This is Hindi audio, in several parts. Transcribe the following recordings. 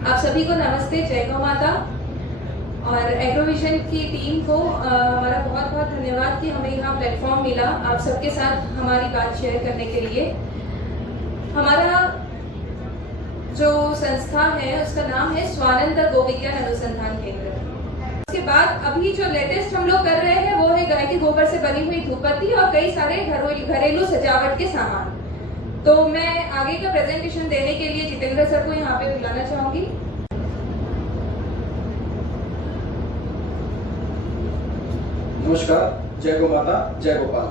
आप सभी को नमस्ते, जय गौ माता। और एग्रोविजन की टीम को हमारा बहुत बहुत धन्यवाद कि हमें यहाँ प्लेटफॉर्म मिला आप सबके साथ हमारी बात शेयर करने के लिए। हमारा जो संस्था है उसका नाम है स्वानंद गोविज्ञान अनुसंधान केंद्र। उसके बाद अभी जो लेटेस्ट हम लोग कर रहे हैं वो है गाय के गोबर से बनी हुई धूपबत्ती और कई सारे घरेलू सजावट के सामान। तो मैं आगे का प्रेजेंटेशन देने के लिए जितेंद्र सर को यहाँ पे बुलाना चाहूंगी। नमस्कार, जय गौ माता, जय गोपाल।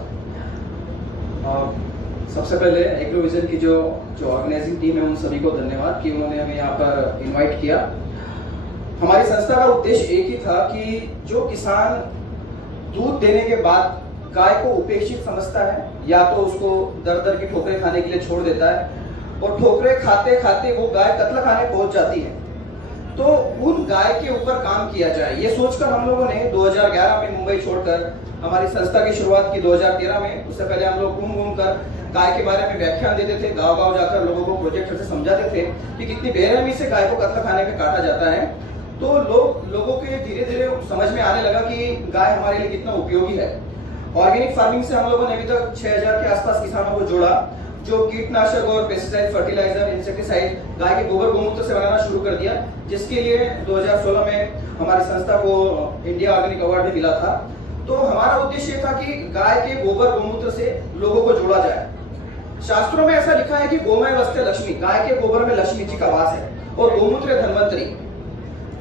सबसे पहले एग्रोविजन की जो ऑर्गेनाइजिंग टीम है उन सभी को धन्यवाद कि उन्होंने हमें यहाँ पर इनवाइट किया। हमारी संस्था का उद्देश्य एक ही था कि जो किसान दूध देने के बाद गाय को उपेक्षित समझता है या तो उसको दर दर की ठोकरें खाने के लिए छोड़ देता है और ठोकरें खाते खाते वो गाय कत्ल खाने पहुंच जाती है, तो उन गाय के ऊपर काम किया जाए। ये सोचकर हम लोगों ने 2011 में मुंबई छोड़कर हमारी संस्था की शुरुआत की 2013 में। उससे पहले हम लोग घूम कर गाय के बारे में व्याख्यान देते थे, गांव गांव जाकर लोगों को प्रोजेक्टर से समझाते थे कि कितनी बेरहमी से गाय को कत्ल खाने में काटा जाता है। तो लोगों के धीरे धीरे समझ में आने लगा कि गाय हमारे लिए कितना उपयोगी है। ऑर्गेनिक फार्मिंग से हम लोगों ने अभी तक 6000 के आसपास किसानों को जोड़ा, जो कीटनाशक और पेस्टिसाइड, फर्टिलाइजर, इंसेक्टिसाइड गाय के गोबर गोमूत्र से बनाना शुरू कर दिया, जिसके लिए 2016 में हमारी संस्था को इंडिया ऑर्गेनिक अवार्ड भी मिला था। तो हमारा उद्देश्य ये था कि गाय के गोबर गोमूत्र से लोगों को जोड़ा जाए। शास्त्रों में ऐसा लिखा है कि गोमय वस्ते लक्ष्मी, गाय के गोबर में लक्ष्मी जी का वास है और गोमूत्र धन्वंतरी।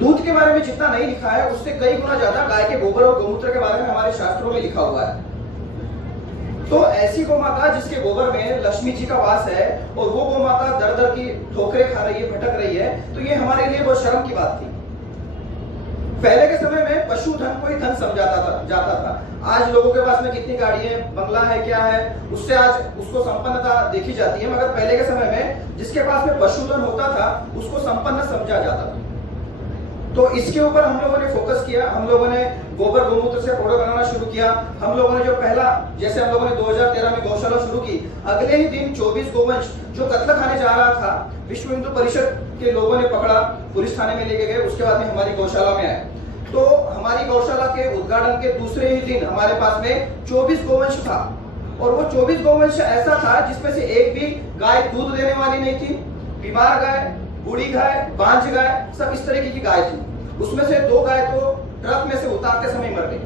दूध के बारे में जितना नहीं लिखा है उससे कई गुना ज्यादा गाय के गोबर और गोमूत्र के बारे में हमारे शास्त्रों में लिखा हुआ है। तो ऐसी गौ माता जिसके गोबर में लक्ष्मी जी का वास है और वो गौ माता दर दर की ठोकरें खा रही है, भटक रही है, तो ये हमारे लिए बहुत शर्म की बात थी। पहले के समय में पशुधन को ही धन समझा जाता था। आज लोगों के पास में कितनी गाड़ी है, बंगला है, क्या है, उससे आज उसको संपन्नता देखी जाती है। मगर पहले के समय में जिसके पास में पशुधन होता था उसको संपन्न समझा जाता था। तो इसके ऊपर हम लोगों ने फोकस किया। हम लोगों ने गोबर गोमूत्र से प्रोडक्ट बनाना शुरू किया। हम लोगों ने जो पहला, जैसे हम लोगों ने 2013 में गौशाला शुरू की, अगले ही दिन 24 गोवंश जो कत्ल खाने जा रहा था, विश्व हिंदू परिषद के लोगों ने पकड़ा, पुलिस थाने में लेके गए। उसके बाद में हमारी गौशाला में आए। तो हमारी गौशाला के उद्घाटन के दूसरे ही दिन हमारे पास में 24 गोवंश था और वो 24 गोवंश ऐसा था जिसमें से एक भी गाय दूध देने वाली नहीं थी। बीमार गाय, बूढ़ी गाय, बांझ गाय, सब इस तरीके की गाय थी। उसमें से 2 गाय तो ट्रक में से उतारते समय मर गई।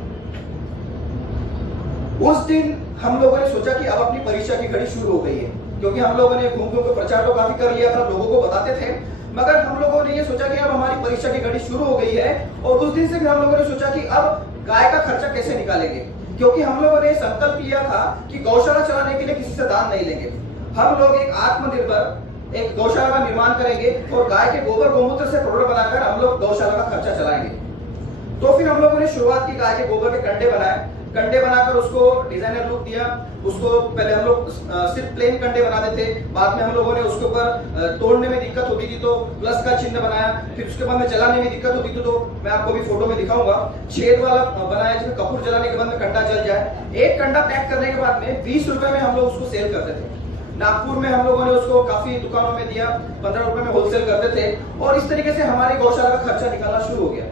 उस दिन हम लोगों ने सोचा कि अब अपनी परीक्षा की घड़ी शुरू हो गई है, क्योंकि हम लोगों ने घूम घूम कर प्रचार तो काफी कर लिया था, लोगों को बताते थे, मगर हम लोगों ने ये सोचा कि अब हमारी परीक्षा की घड़ी शुरू हो गई है। और उस दिन से फिर हम लोगों ने सोचा कि अब गाय का खर्चा कैसे निकालेंगे, क्योंकि हम लोगों ने संकल्प किया था कि गौशाला चलाने के लिए किसी से दान नहीं लेंगे। हम लोग एक आत्मनिर्भर एक गौशाला का निर्माण करेंगे और गाय के गोबर गोमूत्र से प्रोडक्ट बनाकर हम लोग गौशाला का खर्चा चलाएंगे। तो फिर हम लोगों ने शुरुआत की, गाय के गोबर के कंडे बनाए। कंडे बनाकर उसको डिजाइनर लुक दिया। उसको पहले हम लोग सिर्फ प्लेन कंडे बनाते थे, बाद में हम लोगों ने उसके ऊपर तोड़ने में दिक्कत होती थी तो प्लस का चिन्ह बनाया। फिर उसके बाद में जलाने में दिक्कत होती थी तो मैं आपको भी फोटो में दिखाऊंगा, छेद वाला बनाया जिसमें कपूर जलाने के बाद में कंडा जल जाए। एक कंडा पैक करने के बाद में 20 रुपए में हम लोग उसको सेल करते थे। नागपुर में हम लोगों ने उसको काफी दुकानों में दिया, 15 रुपए में होलसेल करते थे और इस तरीके से हमारी गौशाला का खर्चा निकालना शुरू हो गया।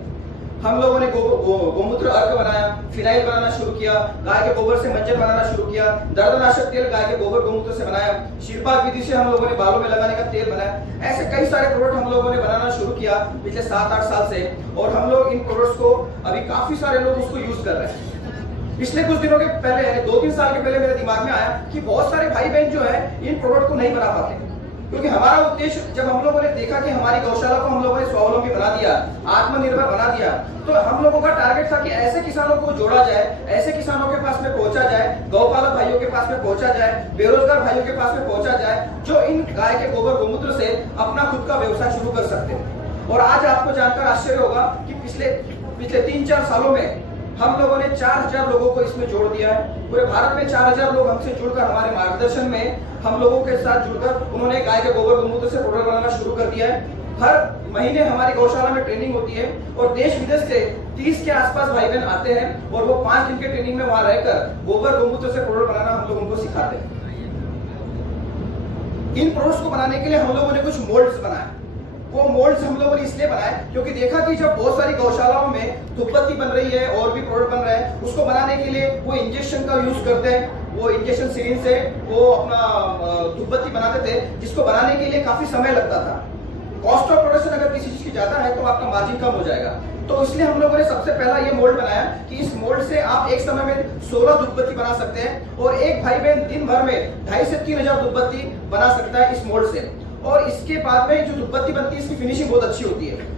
हम लोगों ने गोमूत्र अर्क बनाया, फिनाइल बनाना शुरू किया, गाय के गोबर से मंजन बनाना शुरू किया, दर्दनाशक तेल गाय के गोबर गोमूत्र से बनाया, शीरपाद विधि से हम लोगों ने बालों में लगाने का तेल बनाया। ऐसे कई सारे प्रोडक्ट हम लोगों ने बनाना शुरू किया पिछले 7-8 साल से और हम लोग इन प्रोडक्ट्स को अभी काफी सारे लोग उसको यूज कर रहे हैं। पिछले कुछ दिनों के पहले, यानी 2-3 साल के पहले मेरे दिमाग में आया कि बहुत सारे भाई बहन जो है इन प्रोडक्ट को नहीं बना पाते, क्योंकि हमारा उद्देश्य, जब हम लोगों ने देखा कि हमारी गौशाला को हम लोगों ने स्वावलंबी बना दिया, आत्मनिर्भर बना दिया, तो हम लोगों का टारगेट था कि ऐसे किसानों को जोड़ा जाए, ऐसे किसानों के पास में पहुंचा जाए, गौपालक भाइयों के पास में पहुंचा जाए, बेरोजगार भाइयों के पास में पहुंचा जाए, जो इन गाय के गोबर गोमूत्र से अपना खुद का व्यवसाय शुरू कर सकते हैं। और आज आपको जानकर आश्चर्य होगा कि पिछले 3-4 सालों में हम लोगों ने 4000 लोगों को इसमें जोड़ दिया है। पूरे भारत में 4000 लोग हमसे जुड़कर, हमारे मार्गदर्शन में हम लोगों के साथ जुड़कर उन्होंने गाय के गोबर गोमूत्र से प्रोडक्ट बनाना शुरू कर दिया है। हर महीने हमारी गौशाला में ट्रेनिंग होती है और देश विदेश से 30 के आसपास भाई बहन आते हैं और वो 5 दिन के ट्रेनिंग में वहां रहकर गोबर गोमूत्र से प्रोडक्ट बनाना हम लोग उनको सिखाते हैं। इन प्रोडक्ट्स को बनाने के लिए हम लोगों ने कुछ मोल्ड्स बनाए। वो मोल्ड्स हम लोगों ने इसलिए बनाए क्योंकि देखा कि जब बहुत सारी गौशालाओं में धूपबत्ती बन रही है और भी प्रोडक्ट बन रहे हैं, उसको बनाने के लिए वो इंजेक्शन का यूज करते हैं, वो इंजेक्शन सिरिंज से वो अपना धूपबत्ती बनाते थे, जिसको बनाने के लिए काफी समय लगता था। कॉस्ट ऑफ प्रोडक्शन अगर किसी चीज की ज्यादा है तो आपका मार्जिन कम हो जाएगा। तो इसलिए हम लोगों ने सबसे पहला ये मोल्ड बनाया कि इस मोल्ड से आप एक समय में 16 धूपबत्ती बना सकते हैं और एक भाई बहन दिन भर में 2,500 से 3,000 धूपबत्ती बना सकता है इस मोल्ड से। और इसके बाद में जो धूपबत्ती बनती है इसकी फिनिशिंग बहुत अच्छी होती है।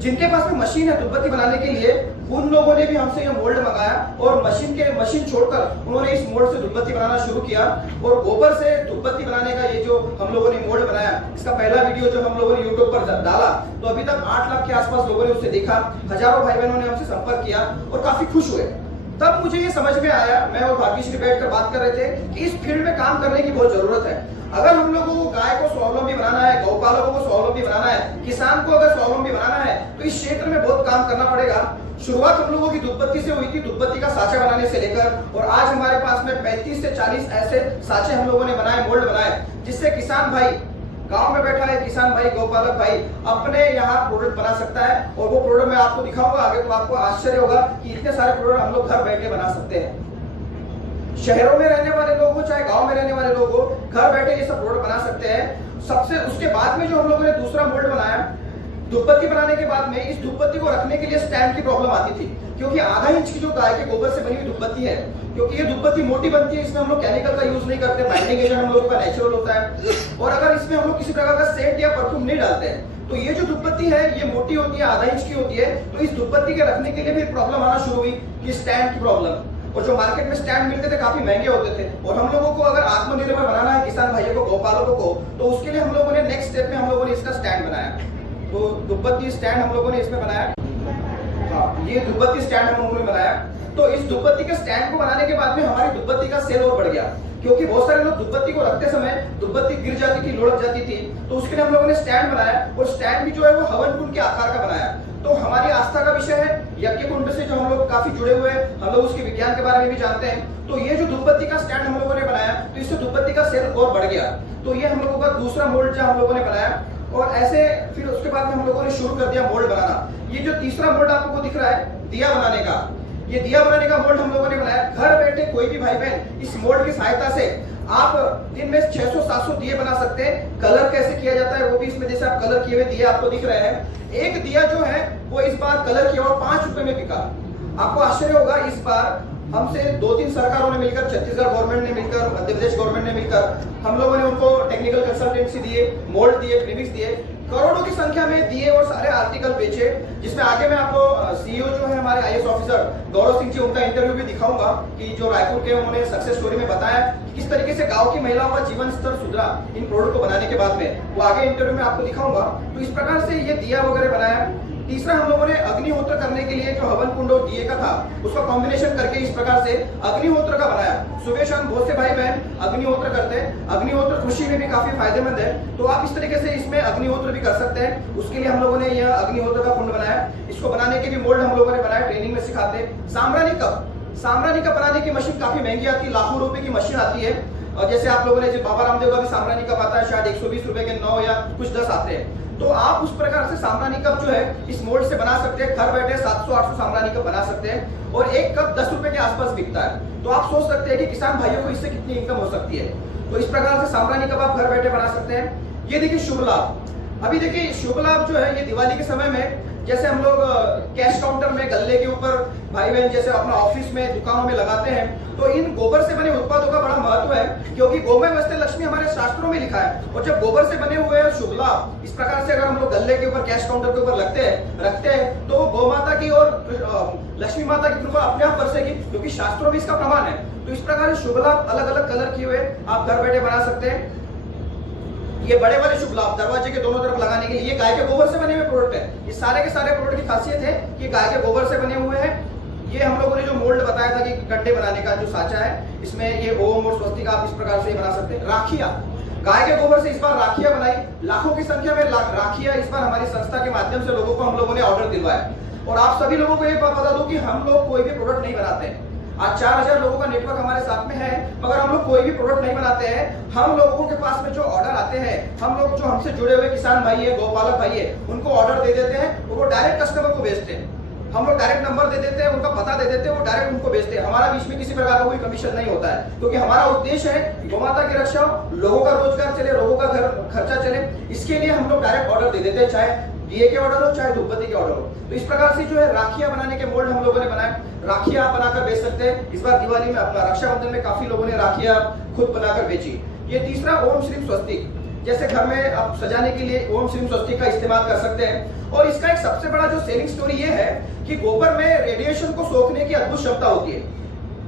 जिनके पास में मशीन है धूपबत्ती बनाने के लिए, उन लोगों ने भी हमसे ये मोल्ड मंगाया और मशीन छोड़कर उन्होंने इस मोल्ड से धूपबत्ती बनाना शुरू किया। और गोबर से धूपबत्ती बनाने का ये जो हम लोगों ने मोल्ड बनाया, इसका पहला वीडियो जो हम लोगों ने यूट्यूब पर डाला तो अभी तक 8 लाख के आसपास लोगों ने उसे देखा। हजारों भाई बहनों ने हमसे संपर्क किया और काफी खुश हुए। तब मुझे ये समझ में आया, मैं और भाग्यश्री बैठकर बात कर रहे थे कि इस फील्ड में काम करने की बहुत जरूरत है। अगर हम लोगों को गाय को स्वावलंबी बनाना है, गौपालकों को स्वावलंबी बनाना है, किसान को अगर स्वावलंबी बनाना है तो इस क्षेत्र में बहुत काम करना पड़ेगा। शुरुआत हम लोगों की धूपबत्ती से हुई थी, धूपबत्ती का साँचा बनाने से लेकर, और आज हमारे पास में 35 से 40 ऐसे साँचे हम लोगों ने बनाए, मोल्ड बनाए, जिससे किसान भाई गांव में बैठा है, किसान भाई, गौपालक भाई अपने यहाँ प्रोडक्ट बना सकता है। और वो प्रोडक्ट मैं आपको दिखाऊंगा आगे, तो आपको आश्चर्य होगा कि इतने सारे प्रोडक्ट हम लोग घर बैठे बना सकते हैं। शहरों में रहने वाले लोगों को, चाहे गांव में रहने वाले लोगों को, घर बैठे ये सब प्रोडक्ट बना सकते हैं। सबसे उसके बाद में जो हम लोगों ने दूसरा मोल्ड बनाया, धूपबत्ती बनाने के बाद में इस धूपबत्ती को रखने के लिए स्टैंड की प्रॉब्लम आती थी, क्योंकि आधा इंच की जो गाय के गोबर से बनी हुई धूपबत्ती है, क्योंकि ये धूपबत्ती मोटी बनती है, इसमें हम लोग केमिकल का यूज नहीं करते, बाइंडिंग एजेंट हम लोगों का नेचुरल होता है, और अगर इसमें हम लोग किसी प्रकार का सेंट या परफ्यूम नहीं डालते हैं, तो ये जो धूपबत्ती है ये मोटी होती है, आधा इंच की होती है। तो इस धूपबत्ती के रखने के लिए भी प्रॉब्लम आना शुरू हुई कि स्टैंड की प्रॉब्लम। और जो मार्केट में स्टैंड मिलते थे काफी महंगे होते थे, और हम लोगों को अगर आत्मनिर्भर बनाना है किसान भाइयों को, गौपालकों को, तो उसके लिए हम लोगों ने नेक्स्ट स्टेप में हम लोगों ने इसका स्टैंड बनाया। तो धूपबत्ती स्टैंड हम लोगों ने इसमें बनाया। हाँ, ये धूपबत्ती स्टैंड हम लोगों ने बनाया। तो इस धूपबत्ती के स्टैंड को बनाने के बाद में हमारी धूपबत्ती का सेल और बढ़ गया, क्योंकि बहुत सारे लोग धूपबत्ती को रखते समय धूपबत्ती गिर जाती थी, लुढ़क जाती थी। तो उसके लिए हम लोगों ने स्टैंड बनाया, और स्टैंड भी जो है वो हवन कुंड के आकार का बनाया। तो हमारी आस्था का विषय है यज्ञ कुंड से जो हम लोग काफी जुड़े हुए हैं, हम लोग उसके विज्ञान के बारे में भी जानते हैं। तो ये जो धूपबत्ती का स्टैंड हम लोगों ने बनाया, तो इससे धूपबत्ती का सेल और बढ़ गया। तो ये हम लोगों का दूसरा मोल्ड जो हम लोगों ने बनाया, और ऐसे फिर उसके बाद में हम लोगों ने शुरू कर दिया मोल्ड बनाना। ये जो तीसरा मोल्ड आपको दिख रहा है दिया बनाने का, ये दिया बनाने का मोल्ड हम लोगों ने बनाया। घर बैठे कोई भी भाई बहन इस मोल्ड की सहायता से आप दिन में 600-700 दिए बना सकते हैं। कलर कैसे किया जाता है वो भी इसमें, जैसे आप कलर किए हुए दिए आपको दिख रहे हैं। एक दिया जो है वो इस बार कलर किया और 5 रुपए में बिका। आपको आश्चर्य होगा, इस बार हमसे 2-3 सरकारों ने मिलकर, छत्तीसगढ़ गवर्नमेंट ने मिलकर, मध्य प्रदेश गवर्नमेंट ने मिलकर, हम लोगों ने उनको टेक्निकल कंसल्टेंसी दिए, मोल्ड दिए, प्रीमिक्स दिए, करोड़ों की संख्या में दिए और सारे आर्टिकल बेचे। जिसमें आगे मैं आपको सीईओ जो है हमारे आईएएस ऑफिसर गौरव सिंह जी, उनका इंटरव्यू भी दिखाऊंगा कि जो रायपुर के उन्होंने सक्सेस स्टोरी में बताया कि किस तरीके से गांव की महिलाओं का जीवन स्तर सुधरा इन प्रोडक्ट को बनाने के बाद में, वो आगे इंटरव्यू में आपको दिखाऊंगा। तो इस प्रकार से ये दिया वगैरह बनाया। तीसरा हम लोगों ने अग्निहोत्र करने के लिए जो हवन कुंड और दिए का था उसका कॉम्बिनेशन करके इस प्रकार से अग्निहोत्र का बनाया। सुबह शाम बहुत से भाई बहन अग्निहोत्र करते हैं। अग्निहोत्र कृषि में भी काफी फायदेमंद है, तो आप इस तरीके से इसमें अग्निहोत्र भी कर सकते हैं। उसके लिए हम लोगों ने यह अग्निहोत्र का कुंड बनाया। इसको बनाने के भी मोल्ड हम लोगों ने बनाया, ट्रेनिंग में सिखाते हैं। साम्रानी कप बनाने की मशीन काफी महंगी आती है, लाखों रुपए की मशीन आती है। और जैसे आप लोगों ने जो बाबा रामदेव का भी साम्रानी कप आता है, शायद 120 रुपए के 9 या कुछ 10 आते हैं। तो आप उस प्रकार से साम्रानी कप जो है इस मोल्ड से बना सकते हैं। घर बैठे 700-800 साम्रानी कप बना सकते हैं, और एक कप 10 रुपए के आसपास बिकता है। तो आप सोच सकते हैं कि किसान भाइयों को इससे कितनी इनकम हो सकती है। तो इस प्रकार से साम्रानी कप आप घर बैठे बना सकते हैं। ये देखिए शुभ लाभ। अभी देखिए शुभ लाभ जो है ये दिवाली के समय में, जैसे हम लोग कैश काउंटर में गल्ले के ऊपर भाई बहन जैसे अपना ऑफिस में, दुकानों में लगाते हैं, तो इन गोबर से बने उत्पादों का बड़ा महत्व है, क्योंकि गोमय वस्ते लक्ष्मी हमारे शास्त्रों में लिखा है। और जब गोबर से बने हुए शुभ लाभ इस प्रकार से अगर हम लोग गल्ले के ऊपर, कैश काउंटर के ऊपर रखते हैं तो गौ माता की और लक्ष्मी माता की कृपा अपने आप बरसेगी, क्योंकि शास्त्रों में इसका प्रमाण है। तो इस प्रकार शुभ लाभ अलग अलग कलर किए हुए आप घर बैठे बना सकते हैं। ये बड़े वाले शुभ लाभ दरवाजे के दोनों तरफ लगाने के लिए, ये गाय के गोबर से बने हुए प्रोडक्ट है। ये सारे के सारे प्रोडक्ट की खासियत है कि गाय के गोबर से बने हुए हैं। ये हम लोगों ने जो मोल्ड बताया था कि गड्ढे बनाने का जो साँचा है, इसमें ये ओम और स्वस्तिक आप इस प्रकार से बना सकते हैं। राखियां, गाय के गोबर से इस बार राखियां बनाई, लाखों की संख्या में राखियां इस बार हमारी संस्था के माध्यम से लोगों को हम लोगों ने ऑर्डर दिलवाया। और आप सभी लोगों को ये बता दूं कि हम लोग कोई भी प्रोडक्ट नहीं बनाते हैं, आज 4000 लोगों का नेटवर्क हमारे साथ में है, मगर हम लोग कोई भी प्रोडक्ट नहीं बनाते हैं। हम लोगों के पास में जो ऑर्डर आते हैं, हम लोग जो हमसे जुड़े हुए किसान भाई है, गौपालक भाई है, उनको ऑर्डर दे देते हैं और वो डायरेक्ट कस्टमर को भेजते हैं। हम लोग डायरेक्ट नंबर दे देते हैं, उनका पता दे देते हैं, वो डायरेक्ट उनको भेजते हैं। हमारा बीच में किसी प्रकार का कोई कमीशन नहीं होता है, क्योंकि हमारा उद्देश्य है गौमाता की रक्षा हो, लोगों का रोजगार चले, लोगों का घर खर्चा चले। इसके लिए हम लोग डायरेक्ट ऑर्डर दे देते हैं, चाहे दिए के ऑर्डर हो चाहे धूपबत्ती के ऑर्डर हो। तो इस प्रकार से जो है राखियां बनाने के मोल्ड हम लोगों ने बनाए, राखियां आप बनाकर बेच सकते हैं। इस बार दिवाली में अपना रक्षाबंधन में काफी लोगों ने राखियां खुद बनाकर बेची। ये तीसरा ओम श्रीम स्वस्तिक, जैसे घर में आप सजाने के लिए ओम श्रीम स्वस्तिक का इस्तेमाल कर सकते हैं। और इसका एक सबसे बड़ा जो सेलिंग स्टोरी ये है कि गोबर में रेडिएशन को सोखने की अद्भुत क्षमता होती है,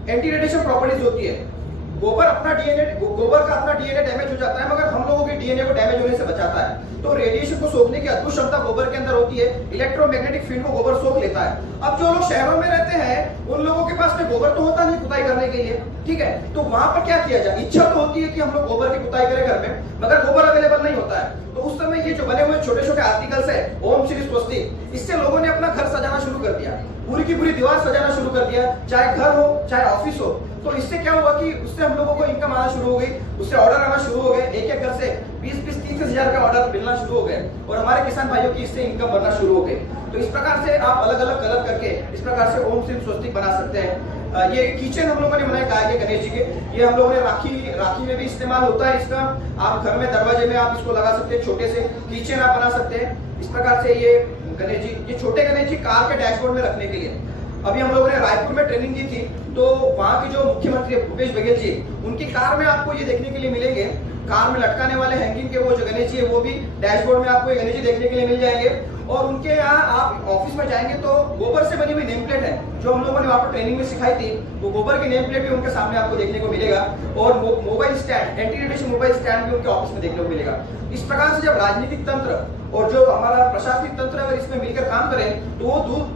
एंटी रेडिएशन प्रॉपर्टीज होती है। गोबर का अपना डीएनए डैमेज हो जाता है, मगर हम लोगों के डीएनए को डैमेज होने से बचाता है। तो रेडिएशन को सोखने की अद्भुत क्षमता गोबर के अंदर होती है, इलेक्ट्रोमैग्नेटिक फील्ड को गोबर सोख लेता है। अब जो लोग शहरों में रहते हैं, उन लोगों के पास में गोबर तो होता नहीं खुदाई करने के लिए, ठीक है, तो वहां पर क्या किया जाए, इच्छा तो होती है कि हम लोग गोबर की खुदाई करें घर में, मगर गोबर अवेलेबल नहीं होता है। तो उस समय ये जो बने हुए छोटे छोटे आर्टिकल्स है ओम श्री स्वस्तिक, इससे लोगों ने अपना घर सजाना शुरू कर दिया, पूरी की पूरी दीवार सजाना शुरू कर दिया, चाहे घर हो चाहे ऑफिस हो। तो इससे क्या हुआ कि उससे हम लोगों को इनकम आना शुरू हो गई, उससे ऑर्डर आना शुरू हो गए, एक एक घर से 20-30 हजार का ऑर्डर मिलना शुरू हो गए और हमारे किसान भाइयों की इससे इनकम बनना शुरू हो गई। तो इस प्रकार से आप अलग अलग कलर करके इस प्रकार से ओम श्री स्वस्तिक बना सकते हैं। ये किचन हम लोगों ने बनाया गाय के गणेश जी के, ये हम लोगों ने राखी में भी इस्तेमाल होता है इसका। आप घर में दरवाजे में आप इसको लगा सकते हैं, छोटे से किचन आप बना सकते हैं। इस प्रकार से ये गणेश जी, ये छोटे गणेश जी कार के डैशबोर्ड में रखने के लिए। अभी हम लोगों ने रायपुर में ट्रेनिंग दी थी, तो वहाँ की जो मुख्यमंत्री भूपेश बघेल जी, उनकी कार में आपको ये देखने के लिए मिलेंगे, कार में लटकाने वाले हैंगिंग के वो जो गणेश जी है, वो भी डैशबोर्ड में आपको ये गणेश जी देखने के लिए मिल जाएंगे। और उनके यहाँ आप ऑफिस में जाएंगे तो गोबर से बनी हुई नेम प्लेट है, जो हम लोगों ने वहाँ पर ट्रेनिंग में सिखाई थी, वो गोबर की नेम प्लेट भी उनके सामने आपको देखने को मिलेगा। और mobile stand, anti radiation mobile stand भी उनके ऑफिस में देखने को मिलेगा। इस प्रकार से जब राजनीतिक तंत्र और जो हमारा प्रशासनिक तंत्र अगर इसमें मिलकर काम करें, तो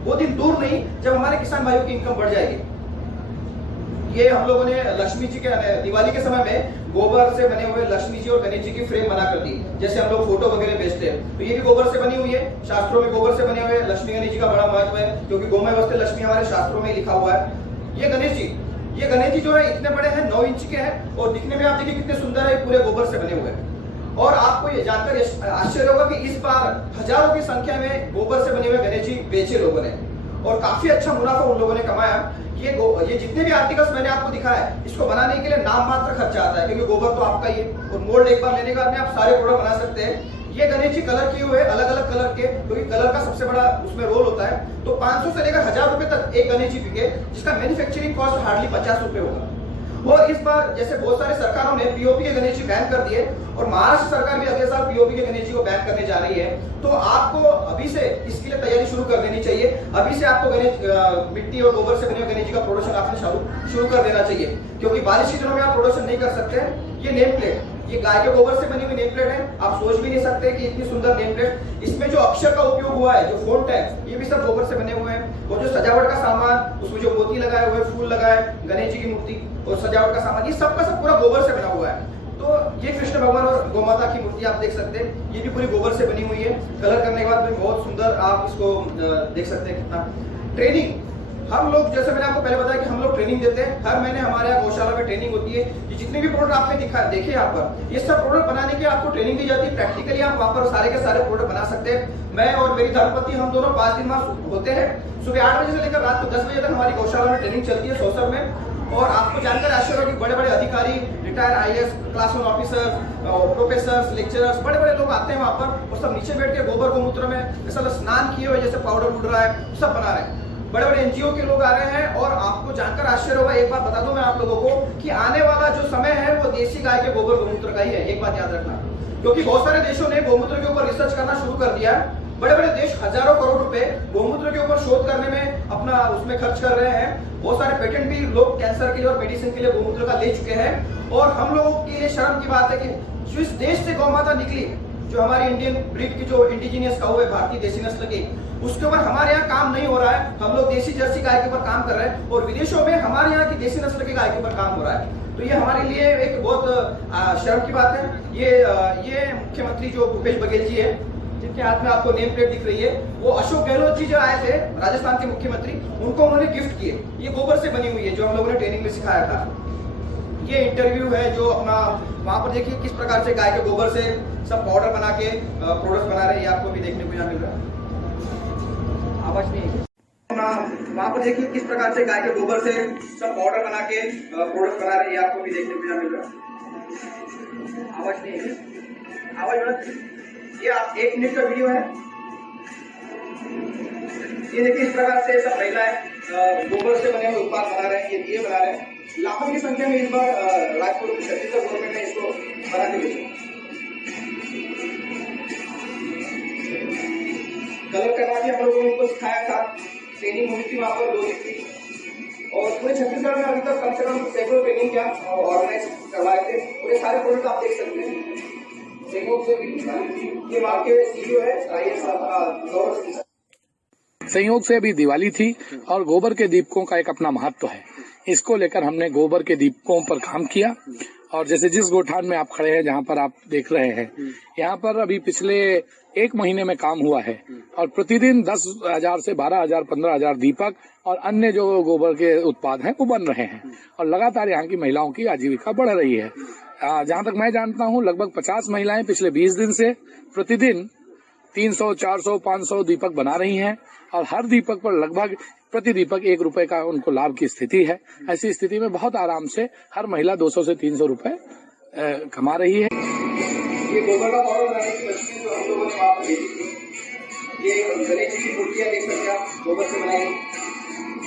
वो दिन दूर नहीं जब हमारे किसान भाइयों की इनकम बढ़ जाएगी। ये हम लोगों ने लक्ष्मी जी के दिवाली के समय में गोबर से बने हुए लक्ष्मी जी और गणेश जी की फ्रेम बना कर दी, जैसे हम लोग फोटो वगैरह बेचते हैं, तो ये भी गोबर से बनी हुई है। शास्त्रों में गोबर से बने हुए लक्ष्मी गणेश जी का बड़ा महत्व है, क्योंकि गोमय वस्ते लक्ष्मी हमारे शास्त्रों में लिखा हुआ है। ये गणेश जी जो है इतने बड़े हैं, 9 इंच के हैं, और दिखने में आप देखिए कितने सुंदर है, पूरे गोबर से बने हुए हैं। और आपको ये जानकर आश्चर्य होगा कि इस बार हजारों की संख्या में गोबर से बने हुए गणेश जी बेचे लोगों ने, और काफी अच्छा मुनाफा उन लोगों ने कमाया। ये जितने भी आर्टिकल्स मैंने आपको दिखाया, इसको बनाने के लिए नाम मात्र खर्चा आता है, क्योंकि गोबर तो आपका ही है, और मोल्ड एक बार लेने के बाद में आप सारे प्रोडक्ट बना सकते हैं। ये गणेश जी कलर किए हुए अलग अलग कलर के, क्योंकि कलर का सबसे बड़ा उसमें रोल होता है। तो 500 से लेकर 1000 रुपए तक एक गणेश जी बिके, जिसका मैन्युफैक्चरिंग कॉस्ट हार्डली 50 रुपए होगा। और इस बार जैसे बहुत सारे सरकारों ने पीओपी के गणेश जी बैन कर दिए, और महाराष्ट्र सरकार भी अगले साल पीओपी के गणेश जी को बैन करने जा रही है, तो आपको अभी से इसके लिए तैयारी शुरू कर देनी चाहिए। अभी से आपको मिट्टी और गोबर से बने हुए गणेश जी का प्रोडक्शन आपने शुरू कर देना चाहिए, क्योंकि बारिश के दिनों में आप प्रोडक्शन नहीं कर सकते। ये नेम प्लेट, ये गाय के गोबर से बनी हुई नेम प्लेट है, आप सोच भी नहीं सकते कि इतनी सुंदर नेम प्लेट। इसमें जो अक्षर का उपयोग हुआ है, जो फोंट है, ये भी सब गोबर से बने हुए हैं। और जो सजावट का सामान, उसमें जो मोती लगाए हुए, फूल लगाए, गणेश जी की मूर्ति और सजावट का सामान, ये सब का सब पूरा गोबर से बना हुआ है। तो ये कृष्ण भगवान और गोमाता की मूर्ति आप देख सकते हैं, ये भी पूरी गोबर से बनी हुई है। कलर करने के बाद में बहुत सुंदर आप इसको देख सकते हैं। कितना ट्रेनिंग हम लोग, जैसे मैंने आपको पहले बताया कि हम लोग ट्रेनिंग देते हैं, हर महीने हमारे यहाँ गौशाला में ट्रेनिंग होती है। कि जितने भी प्रोडक्ट आपने देखे यहाँ पर, ये सब प्रोडक्ट बनाने की आपको ट्रेनिंग दी जाती है। प्रैक्टिकली आप वहाँ पर सारे के सारे प्रोडक्ट बना सकते हैं। मैं और मेरी धर्मपत्नी, हम दोनों 5 दिन वहाँ होते हैं। सुबह 8 बजे से लेकर रात को 10 बजे तक हमारी गौशाला में ट्रेनिंग चलती है सौसर में। और आपको जानकर आश्चर्य होगा कि बड़े बड़े अधिकारी, retired IAS, class 1 officer, professor, lecturers, बड़े बड़े लोग आते हैं वहाँ पर, और सब नीचे बैठ के गोबर गोमूत्र में ऐसा स्नान किए हुए, जैसे पाउडर उड़ रहा है, सब बना रहे हैं। बड़े बड़े NGO के लोग आ रहे हैं। और आपको जानकर आश्चर्य होगा, एक बात बता दूं मैं आप लोगों को, कि आने वाला जो समय है वो देसी गाय के गोबर गोमूत्र का ही है। एक बात याद रखना, क्योंकि बहुत सारे देशों ने गोमूत्र के ऊपर रिसर्च करना शुरू कर दिया। बड़े बड़े देश हजारों करोड़ रुपए गोमूत्र के ऊपर शोध करने में अपना उसमें खर्च कर रहे हैं। बहुत सारे पेटेंट भी लोग कैंसर के लिए और मेडिसिन के लिए गोमूत्र का ले चुके हैं। और हम लोगों के लिए शर्म की बात है कि जो इस देश से गौमाता निकली, जो हमारी इंडियन ब्रीड की, जो इंडिजीनियस काऊ है, भारतीय देसी नस्ल की, उसके ऊपर हमारे यहाँ काम नहीं हो रहा है। हम लोग देसी जर्सी गाय के ऊपर काम कर रहे हैं, और विदेशों में हमारे यहाँ की देसी नस्ल की गाय के ऊपर काम हो रहा है। तो ये हमारे लिए एक बहुत शर्म की बात है। ये मुख्यमंत्री जो भूपेश बघेल जी है, जिनके हाथ में आपको नेम प्लेट दिख रही है, वो अशोक गहलोत जी जो आए थे राजस्थान के मुख्यमंत्री, उनको उन्होंने गिफ्ट किए। ये गोबर से बनी हुई है जो हम लोगों ने ट्रेनिंग में सिखाया था। ये इंटरव्यू है जो अपना वहां पर देखिए किस प्रकार से गाय के गोबर से सब पाउडर बना के प्रोडक्ट बना रहे हैं। ये आपको भी देखने को यहाँ मिल रहा है। आवाज नहीं है। वहां पर देखिए किस प्रकार से गाय के गोबर से सब पाउडर बना के प्रोडक्ट बना रहे हैं। ये आपको भी देखने को यहाँ मिल रहा है। आवाज नहीं है। आवाज ये आप 1 मिनट का वीडियो है। ये देखिए इस प्रकार से सब महिलाएं गोबर से बने हुए उत्पाद बना रहे हैं। ये दिए बना रहे हैं। लाखों की संख्या में इस बार रायपुर छत्तीसगढ़ गवर्नमेंट ने इसको बना के बेचा। कलर करना भी हम लोगों ने उनको सिखाया था। ट्रेनिंग हुई थी वहां पर 2 दिन की, और पूरे छत्तीसगढ़ में अभी तक कम से कम सैकड़ों ट्रेनिंग क्या ऑर्गेनाइज करवाए थे। पूरे सारे प्रोडक्ट आप देख सकते हैं। सहयोग से भी ये वहां के सीईओ है गौरव। संयोग से अभी दिवाली थी और गोबर के दीपकों का एक अपना महत्व है। इसको लेकर हमने गोबर के दीपकों पर काम किया। और जैसे जिस गोठान में आप खड़े हैं, जहां पर आप देख रहे हैं, यहाँ पर अभी पिछले 1 महीने में काम हुआ है और प्रतिदिन 10,000 से 12,000 15,000 दीपक और अन्य जो गोबर के उत्पाद हैं वो बन रहे हैं और लगातार यहाँ की महिलाओं की आजीविका बढ़ रही है। जहां तक मैं जानता हूँ लगभग 50 महिलाएं पिछले 20 दिन से प्रतिदिन 300, 400, 500 दीपक बना रही हैं और हर दीपक पर लगभग प्रति दीपक 1 रुपए का उनको लाभ की स्थिति है। ऐसी स्थिति में बहुत आराम से हर महिला 200 से 300 रुपए कमा रही है। ये गोबर का पाउडर बनाने की मशीन जो हम लोगों ने वहां पर भेजी थी, ये गणेश जी की मूर्तियां देख सकते हैं आप, गोबर से बनाई।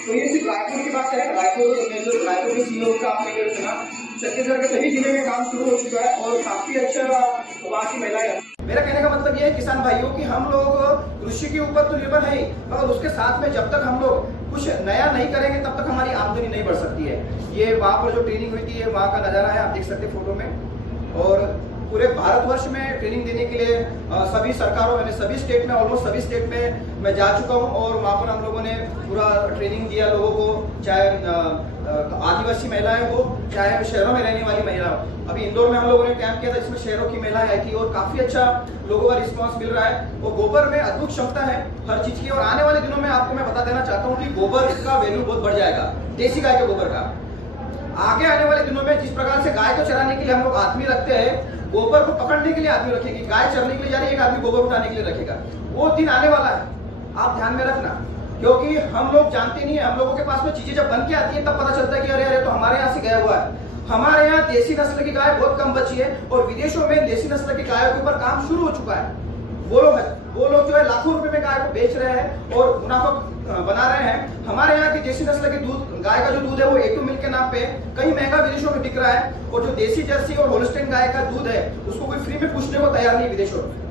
तो ये सिर्फ रायपुर की बात है। रायपुर के सीईओ का आपने सुना, छत्तीसगढ़ के सभी जिले में काम शुरू हो चुका है और काफी अच्छा वहाँ की महिलाएं। मेरा कहने का मतलब ये है किसान भाइयों कि हम लोग कृषि के ऊपर तो निर्भर है, मगर उसके साथ में जब तक हम लोग कुछ नया नहीं करेंगे तब तक हमारी आमदनी नहीं बढ़ सकती है। ये वहाँ पर जो ट्रेनिंग हुई थी, ये वहाँ का नजारा है, आप देख सकते हैं फोटो में। और पूरे भारतवर्ष में ट्रेनिंग देने के लिए सभी सरकारों यानी सभी स्टेट में, ऑलमोस्ट सभी स्टेट में मैं जा चुका हूँ और वहाँ पर हम लोगों ने पूरा ट्रेनिंग दिया लोगों को, चाहे आदिवासी महिलाएं हो चाहे शहरों में रहने वाली महिला हो। अभी इंदौर में हम लोगों ने कैंप किया था, इसमें शहरों की महिलाएं आई थी और काफी अच्छा लोगों का रिस्पांस मिल रहा है। और गोबर में अद्भुत क्षमता है हर चीज की। और आने वाले दिनों में आपको मैं बता देना चाहता हूँ कि गोबर का वैल्यू बहुत बढ़ जाएगा, देसी गाय के गोबर का। आगे आने वाले दिनों में जिस प्रकार से गाय को चराने के लिए हम लोग आदमी रखते हैं, गोबर को पकड़ने के लिए आदमी रखेगी, गाय चरने के लिए जा रही है, एक आदमी गोबर उठाने के लिए रखेगा। वो दिन आने वाला है, आप ध्यान में रखना। क्योंकि हम लोग जानते नहीं है, हम लोगों के पास में चीजें जब बन के आती है तब पता चलता है कि अरे तो हमारे यहाँ से गया हुआ है। हमारे यहाँ देसी नस्ल की गाय बहुत कम बची है और विदेशों में देसी नस्ल की गायों के ऊपर काम शुरू हो चुका है। वो लोग जो है लाखों रुपए में गाय को बेच रहे हैं और मुनाफा बना रहे हैं। हमारे यहाँ की देसी नस्ल की दूध, गाय का जो दूध है वो A2 मिल्क के नाम पे कहीं महंगा विदेशों में बिक रहा है। और जो देसी जर्सी और होल्स्टाइन गाय का दूध है उसको कोई फ्री में पूछने को तैयार नहीं विदेशों में।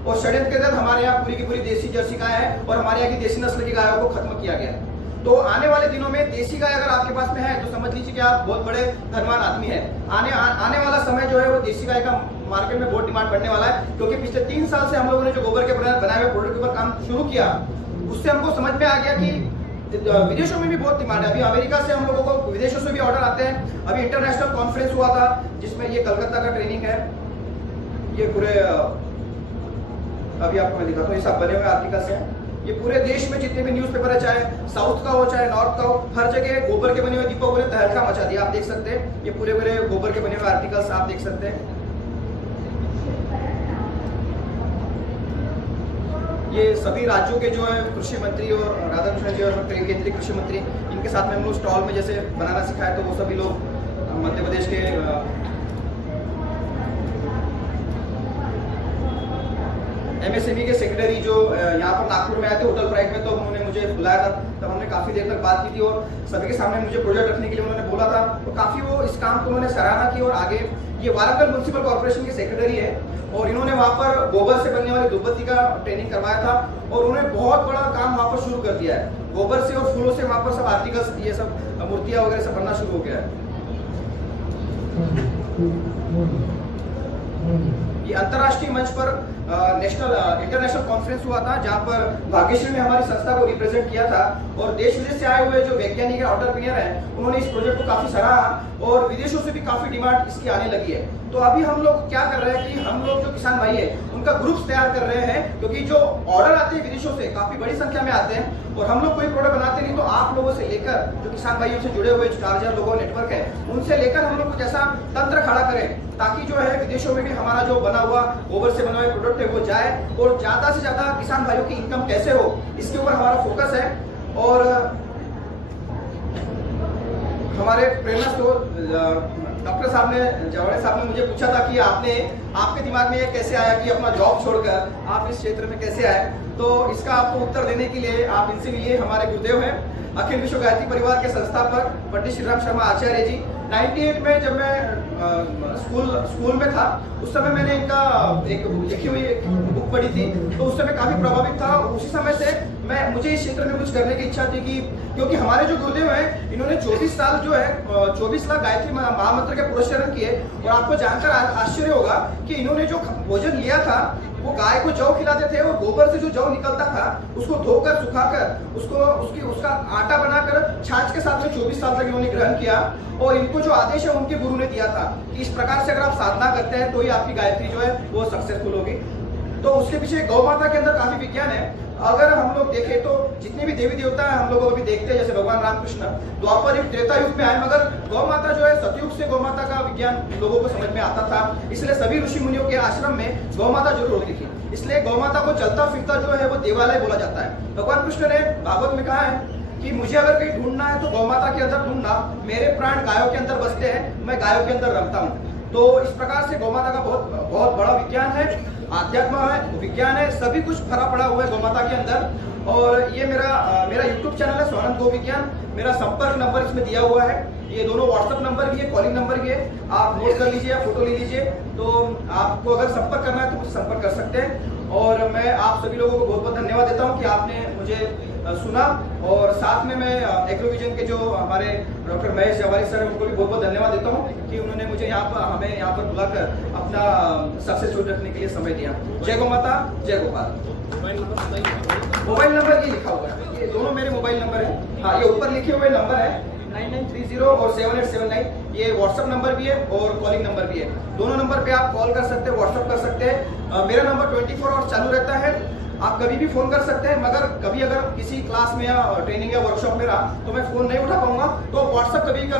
और षड्यंत्र के तहत हमारे यहाँ पूरी की पूरी देसी जर्सी गाय है और हमारे यहाँ की देसी नस्ल की गायों को खत्म किया गया है। तो आने वाले दिनों में देसी गाय अगर आपके पास में है तो समझ लीजिए कि आप बहुत बड़े धनवान आदमी है। आने वाला समय जो है वो देसी गाय का मार्केट में बहुत डिमांड बढ़ने वाला है। क्योंकि पिछले 3 साल से हम लोगों ने जो गोबर के बनाए हुए प्रोडक्ट के ऊपर काम शुरू किया, उससे हमको समझ में आ गया कि विदेशों में भी बहुत डिमांड है। अभी अमेरिका से हम लोगों को विदेशों से भी ऑर्डर आते हैं। अभी इंटरनेशनल कॉन्फ्रेंस हुआ था जिसमें ये कलकत्ता का ट्रेनिंग है। ये पूरे अभी आपको मैं दिखाता हूँ, ये सब बने हुए आर्टिकल्स हैं। ये पूरे देश में जितने भी न्यूज़पेपर है, चाहे साउथ का हो चाहे नॉर्थ का हो, हर जगह गोबर के बने हुए दीपकों ने तहलका मचा दिया। आप देख सकते हैं ये पूरे गोबर के बने हुए आर्टिकल्स आप देख सकते हैं। ये सभी राज्यों के जो है कृषि मंत्री और राधाकृष्णन जी और केंद्रीय कृषि मंत्री, इनके साथ में हम लोग स्टॉल में जैसे बनाना सिखाए तो वो सभी लोग मध्य प्रदेश के MSME के सेक्रेटरी जो यहाँ पर नागपुर में आए थे होटल प्राइड में, तो उन्होंने मुझे बुलाया था। तब हमने काफी देर तक बात की थी और सभी के सामने मुझे प्रोजेक्ट रखने के लिए उन्होंने बोला था। तो काफी वो इस काम को उन्होंने सराहना की। और आगे ये वारंगल म्युनिसिपल कॉर्पोरेशन के सेक्रेटरी है और इन्होंने वहाँ पर गोबर से बनने वाली धूपबत्ती का ट्रेनिंग करवाया था और उन्होंने बहुत बड़ा काम वहाँ पर शुरू कर दिया है। गोबर से और फूलों से वहाँ पर सब आर्टिकल्स, ये सब मूर्तियां वगैरह सब बनना शुरू हो गया है। ये अंतर्राष्ट्रीय मंच पर इंटरनेशनल कॉन्फ्रेंस हुआ था जहां पर भाग्यश्री ने हमारी संस्था को रिप्रेजेंट किया था। और देश विदेश से आए हुए जो वैज्ञानिक एंटरप्रेन्योर हैं उन्होंने इस प्रोजेक्ट को काफी सराहा और विदेशों से भी काफी डिमांड इसकी आने लगी है। तो अभी हम लोग क्या कर रहे हैं कि हम लोग जो किसान भाई है उनका ग्रुप्स तैयार कर रहे हैं, क्योंकि जो ऑर्डर आते हैं विदेशों से काफी बड़ी संख्या में आते हैं और हम लोग कोई प्रोडक्ट बनाते नहीं, तो आप लोगों से लेकर जो किसान भाइयों से जुड़े हुए 4000 लोगों का नेटवर्क है, उनसे लेकर हम लोग कुछ ऐसा तंत्र खड़ा करें ताकि जो है विदेशों में भी हमारा जो बना हुआ गोबर से बना हुआ प्रोडक्ट है वो जाए और ज्यादा से ज्यादा किसान भाइयों की इनकम कैसे हो, इसके ऊपर हमारा फोकस है। और हमारे प्रेरणा स्टोर डॉक्टर साहब ने, जवाड़े साहब ने मुझे पूछा था कि आपके दिमाग में ये कैसे आया कि अपना जॉब छोड़कर आप इस क्षेत्र में कैसे आए, तो इसका आपको उत्तर देने के लिए आप इनसे मिलिए। हमारे गुरुदेव हैं अखिल विश्व गायत्री परिवार के संस्थापक पंडित श्री राम शर्मा आचार्य जी। 98 में जब मैं स्कूल में था, उस समय मैंने इनका एक लिखी हुई बुक पढ़ी थी, तो उस समय काफी प्रभावित था। उसी समय से मुझे इस क्षेत्र में कुछ करने की इच्छा थी कि क्योंकि हमारे जो गुरुदेव हैं इन्होंने 24 साल जो है 24 लाख गायत्री महामंत्र के पुरस्चरण किए, और आपको जानकर आश्चर्य होगा कि इन्होंने जो भोजन लिया था वो गाय को जौ खिलाते थे और गोबर से जो जौ निकलता था उसको धोकर सुखाकर उसका आटा बनाकर छाछ के साथ में 24 साल तक इन्होंने ग्रहण किया। और इनको जो आदेश है उनके गुरु ने दिया था कि इस प्रकार से अगर आप साधना करते हैं तो ही आपकी गायत्री जो है वो सक्सेसफुल होगी। तो उसके पीछे गौ माता के अंदर काफी विज्ञान है। अगर हम लोग देखें तो जितने भी देवी देवता हैं हम लोग अभी देखते हैं, जैसे भगवान रामकृष्ण द्वापर युग त्रेता युग में आए, मगर गौ माता जो है सतयुग से गौ माता का विज्ञान लोगों को समझ में आता था, इसलिए सभी ऋषि मुनियों के आश्रम में गौ माता जरूर होती थी। इसलिए गौ माता को चलता फिरता जो है वो देवालय बोला जाता है। भगवान कृष्ण ने भागवत में कहा है कि मुझे अगर कहीं ढूंढना है तो गौ माता के अंदर ढूंढना, मेरे प्राण गायों के अंदर बसते हैं, मैं गायों के अंदर रमता हूँ। तो इस प्रकार से गौ माता का बहुत बड़ा विज्ञान है, आध्यात्म है, विज्ञान है, सभी कुछ भरा पड़ा हुआ है गौ माता के अंदर। और ये मेरा यूट्यूब चैनल है स्वानंद गो विज्ञान। मेरा संपर्क नंबर इसमें दिया हुआ है, ये दोनों व्हाट्सएप नंबर भी है, कॉलिंग नंबर भी है, आप नोट कर लीजिए या फोटो ले लीजिए। तो आपको अगर संपर्क करना है तो मुझसे संपर्क कर सकते हैं। और मैं आप सभी लोगों को बहुत बहुत धन्यवाद देता हूँ कि आपने मुझे सुना। और साथ में मैं एग्रोविजन के जो हमारे डॉक्टर महेश जवारी सर हैं उनको भी बहुत बहुत धन्यवाद देता हूँ कि उन्होंने मुझे हमें यहाँ पर बुलाकर अपना सक्सेस रखने के लिए समय दिया। जय गौ माता, जय गोपाल। मोबाइल नंबर ये लिखा हुआ है, ये दोनों मेरे मोबाइल नंबर है। हाँ, ये ऊपर लिखे हुए नंबर है 9930 और 7879। ये व्हाट्सएप नंबर भी है और कॉलिंग नंबर भी है। दोनों नंबर पे आप कॉल कर सकते हैं, व्हाट्सएप कर सकते हैं। मेरा नंबर 24 आवर्स चालू रहता है, आप कभी भी फोन कर सकते हैं। मगर कभी अगर किसी क्लास में या ट्रेनिंग या वर्कशॉप में रहा तो मैं फोन नहीं उठा पाऊंगा, तो व्हाट्सएप कभी कर